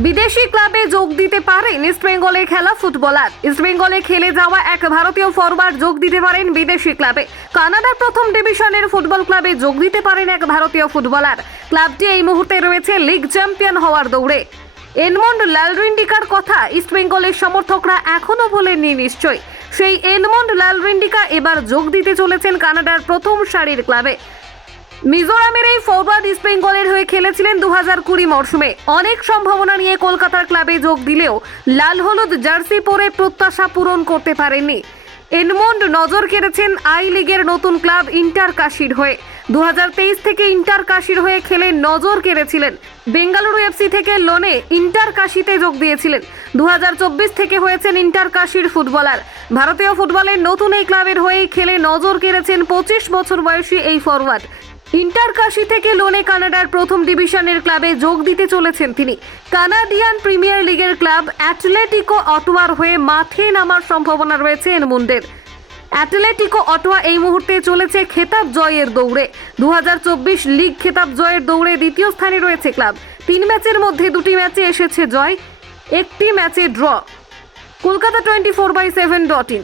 বিদেশি ক্লাবে যোগ দিতে পারেন ইস্টবেঙ্গলে খেলা ফুটবলার। ইস্টবেঙ্গলে খেলে যাওয়া এক ভারতীয় ফরওয়ার্ড যোগ দিতে পারেন বিদেশি ক্লাবে। কানাডার প্রথম ডিভিশনের ফুটবল ক্লাবে যোগ দিতে পারেন এক ভারতীয় ফুটবলার। ক্লাবটি এই মুহূর্তে রয়েছে লিগ চ্যাম্পিয়ন হওয়ার দৌড়ে। এডমন্ড লালরিন্ডিকার কথা ইস্টবেঙ্গলের সমর্থকরা এখনো ভোলেননি নিশ্চয়ই। সেই এডমন্ড লালরিন্ডিকা এবার যোগ দিতে চলেছেন কানাডার প্রথম সারির ক্লাবে। মিজোরামের এই ফরওয়ার্ড ইস্টবেঙ্গলের হয়ে খেলেছিলেন 2020 মরশুমে। অনেক সম্ভাবনা নিয়ে কলকাতার ক্লাবে যোগ দিলেও লাল হলুদ জার্সি পরে প্রত্যাশা পূরণ করতে পারেননি। এডমন্ড নজর কেড়েছেন আই লিগের নতুন ক্লাব ইন্টার কাশির হয়ে। 2023 থেকে ইন্টার কাশির হয়ে খেলে নজর কেড়েছিলেন। বেঙ্গালুরু এফসি থেকে লোনে ইন্টার কাশিতে যোগ দিয়েছিলেন। 2024 থেকে হয়েছেন ইন্টার কাশির ফুটবলার। ভারতীয় ফুটবলের নতুন এই ক্লাবের হয়েই খেলে নজর কেড়েছেন 25 বছর বয়সী এই ফরওয়ার্ড। ইন্টার কাশি থেকে লোনে কানাডার প্রথম ডিভিশনের ক্লাবে যোগ দিতে চলেছেন তিনি। কানাডিয়ান প্রিমিয়ার লিগের ক্লাব অ্যাটলেটিকো অটোয়ার হয়ে মাঠে নামার সম্ভাবনা রয়েছে এডমন্ডের। অ্যাটলেটিকো অটোয়া এই মুহূর্তে চলেছে খেতাব জয়ের দৌড়ে। 2024 লিগ খেতাব জয়ের দৌড়ে দ্বিতীয় স্থানে রয়েছে ক্লাব। 3 ম্যাচের মধ্যে 2টি ম্যাচে এসেছে জয়, 1টি ম্যাচে ড্র। কলকাতা 24/7.in।